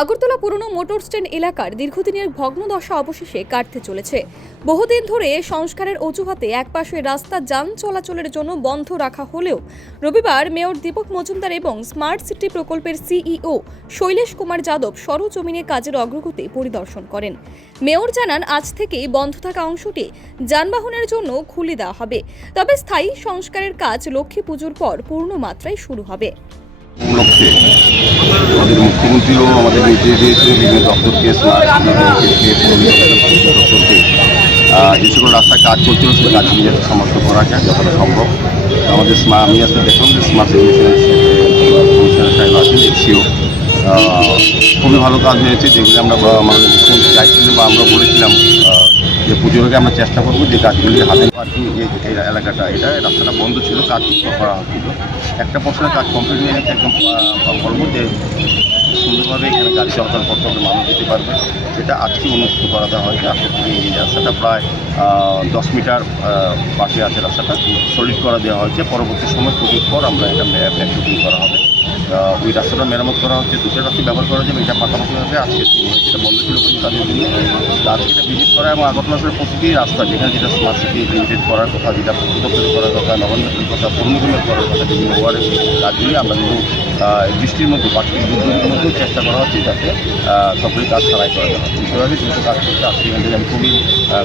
আগরতলা পুরনো motor stand এলাকার দীর্ঘদিনের ভগ্নদশা অবশেষে কাটতে চলেছে। বহুদিন ধরে সংস্কারের অজুহাতে একপাশে রাস্তা যান চলাচলের জন্য বন্ধ রাখা হলেও রবিবার মেয়র দীপক মজুমদার এবং স্মার্ট সিটি প্রকল্পের সিইও শৈলেশ কুমার যাদব সরজমিনে কাজের অগ্রগতি পরিদর্শন করেন। মেয়র জানান, আজ থেকেই বন্ধ থাকা অংশটি যানবাহনের জন্য খুলে দেওয়া হবে, তবে স্থায়ী সংস্কারের কাজ লক্ষ্মী পুজোর পর পূর্ণ মাত্রায় শুরু হবে। উপলক্ষে আমাদের মুখ্যমন্ত্রীও আমাদের নির্দেশ দিয়েছিলেন বিভিন্ন দপ্তরকে দপ্তরকে যে সকল রাস্তায় কাজ করছিল সেই কাজগুলি যাতে সমাপ্ত করা যায় যতটা সম্ভব। আমাদের আমি আজকে দেখলাম যে স্মার্ট সিটি কমিশনার সাহেব আছেন, এসিও খুবই ভালো কাজ হয়েছে, যেগুলি আমরা আমাদের মুখ্যমন্ত্রী চাইছিলেন বা আমরা বলেছিলাম যে পুজোর আগে আমরা চেষ্টা করবো যে কাজগুলি হাতে পার্কিং এই এলাকাটা রাস্তাটা বন্ধ ছিল, কাজ করা হচ্ছিল। একটা পোর্শনের কাজ কমপ্লিট হয়ে গেছে, একদম বলবো যে সুন্দরভাবে এখানে গাড়ি চলাচল করতে হবে, মানুষ যেতে পারবে, সেটা আজকে অনুষ্ঠিত করা দেওয়া হয়েছে। আজকে থেকে এই রাস্তাটা প্রায় 10 মিটার পাশে আছে, রাস্তাটা সলিড করা দেওয়া হয়েছে। পরবর্তী সময় পুজোর পর আমরা এটা ব্যাক শুটিং করা হবে। ওই রাস্তাটা মেরামত করা হচ্ছে, দুটো রাস্তা ব্যবহার করা যাবে, এটা পাশাপাশি হবে। আজকে এটা বন্ধ ছিল কিন্তু তাদের জন্য আজকে এটা ভিজিট করা এবং আগরতলা শহরের প্রতিটি রাস্তা যেখানে যেটা স্মার্ট সিটি লিমিটেড করার কথা, যেটা প্রকল্পের করার কথা, নবান্নের কথা, পূর্ণিমের করার কথা, বিভিন্ন ওয়ার্ডের কাজগুলি আমরা কিন্তু বৃষ্টির মধ্যে প্রাকৃতিক দুর্যোগের মধ্যেও চেষ্টা করা হচ্ছে যাতে সবগুলি কাজ ছাড়াই করা যাবে। সেভাবে দ্রুত কাজ করতে আসছি। এখান থেকে আমি খুবই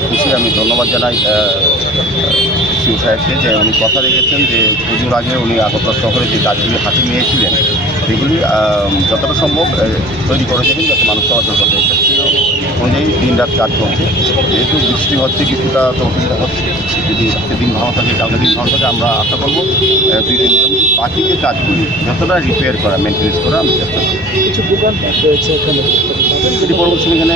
খুশি। আমি ধন্যবাদ জানাই সিও সাহেবকে যে উনি কথা রেখেছেন যে পুজোর আগে উনি আগরতলা শহরে যে কাজগুলি হাতে নিয়েছিলেন সেগুলি যতটা সম্ভব তৈরি করে দেবেন যাতে মানুষ চলাচল করতে পারে। অনুযায়ী দিন রাত কাজ চলছে। যেহেতু বৃষ্টি হচ্ছে, কিছুটা তো অসুবিধা হচ্ছে, যদি আজকে দিন ভালো থাকে, কালকে দিন ভালো থাকে, আমরা আশা করবো 2-3 দিন বাকি যে কাজগুলি যতটা রিপেয়ার করা, মেনটেন্স করা আমি চেষ্টা করব। কিছু দোকান রয়েছে এখানে, এটি পরবর্তী সময় এখানে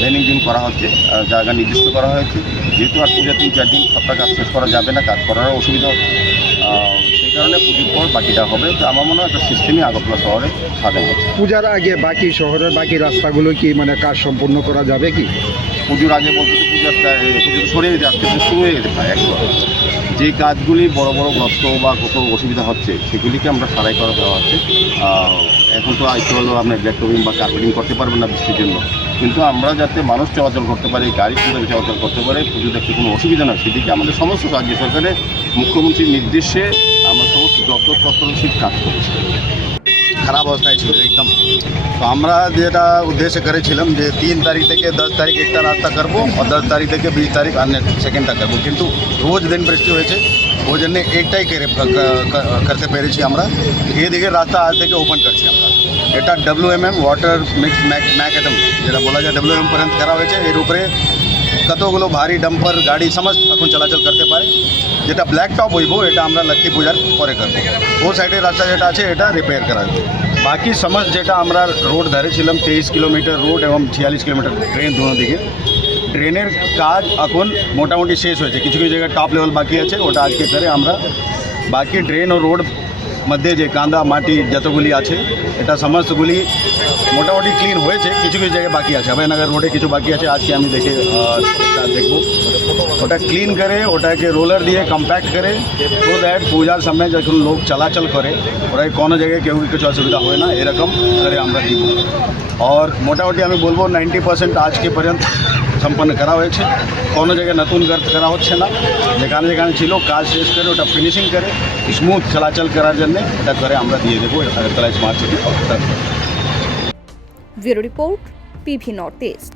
ভ্যানিং জোন করা হচ্ছে, জায়গা নির্দিষ্ট করা হয়েছে। যেহেতু আর পূজা 3-4 দিন সবটা কাজ শেষ করা যাবে না, কাজ করারও অসুবিধা হচ্ছে, সেই কারণে পুজোর পর বাকিটা হবে। তো আমার মনে হয় একটা সিস্টেমই আগরতলা শহরে সাজানো হচ্ছে। পূজার আগে বাকি শহরের বাকি রাস্তাগুলো কি কাজ সম্পূর্ণ করা যাবে কি? পুজোর আগে বলতে তো পুজো সরে যেতে আসতে শুরু হয়ে যেতে পারে একবার। যে কাজগুলি বড় বড় গ্রস্ত বা কত অসুবিধা হচ্ছে সেগুলিকে আমরা সারাই করা দেওয়া হচ্ছে। এখন তো আইতে হলো আপনার ব্ল্যাকটোবিং বা কার্পেটিং করতে পারবেন না বৃষ্টির জন্য, কিন্তু আমরা যাতে মানুষ চলাচল করতে পারে, গাড়ি চলাচল করতে পারে, পুজো দেখতে কোনো অসুবিধা নয়, সেদিকে আমাদের সমস্ত রাজ্য সরকারের মুখ্যমন্ত্রীর নির্দেশে আমরা সমস্ত দপ্তর কাজ করছি। খারাপ অবস্থায় ছিল একদম। তো আমরা যেটা উদ্দেশ্য করেছিলাম যে 3 তারিখ থেকে 10 তারিখ একটা রাস্তা করবো আর 10 তারিখ থেকে 20 তারিখ সেকেন্ডটা করবো, কিন্তু রোজ দিন বৃষ্টি হয়েছে, ওই জন্য একটাই করতে পেরেছি আমরা। এদিকে রাস্তা আজ থেকে ওপেন করছি আমরা। এটা WMM ওয়াটার মিক্স ম্যাকডাম যেটা বলা যায় WMM পর্যন্ত করা হয়েছে। এর উপরে কতগুলো ভারী ডাম্পার গাড়ি সমস্ত এখন চলাচল করতে পারে। যেটা ব্ল্যাক টপ হইব এটা আমরা লক্ষ্মী পূজার পরে করবো। ও সাইডের রাস্তা যেটা আছে এটা রিপেয়ার করা হবে। বাকি সমস্ত যেটা আমরা রোড ধরেছিলাম 23 কিলোমিটার রোড এবং 46 কিলোমিটার ট্রেন দুনো দিকে, ট্রেনের কাজ এখন মোটামুটি শেষ হয়েছে। কিছু কিছু জায়গায় টপ লেভেল বাকি আছে, ওটা আজকে করে আমরা বাকি ড্রেন ও রোড মধ্যে যে কাঁদা মাটি যতগুলি আছে এটা সমস্তগুলি মোটামুটি ক্লিন হয়েছে। কিছু কিছু জায়গায় বাকি আছে, অভয়নগর রোডে কিছু বাকি আছে, আজকে আমি দেখবো ওটা ক্লিন করে, ওটাকে রোলার দিয়ে কম্প্যাক্ট করে, সো দ্যাট পূজার সময় যখন লোক চলাচল করে ওটাকে কোনো জায়গায় কেউ কিছু অসুবিধা হয় না, এরকম করে আমরা দিব। আর মোটামুটি আমি বলবো 90% আজকে পর্যন্ত সম্পন্ন করা হয়েছে। কোনো জায়গায় নতুন করা হচ্ছে না, যেখানে যেখানে ছিল কাজ শেষ করে ওটা ফিনিশিং করে স্মুথ চলাচল করার জন্য এটা করে আমরা দিয়ে দেবো Agartala smart city. Bureau report, PV north east.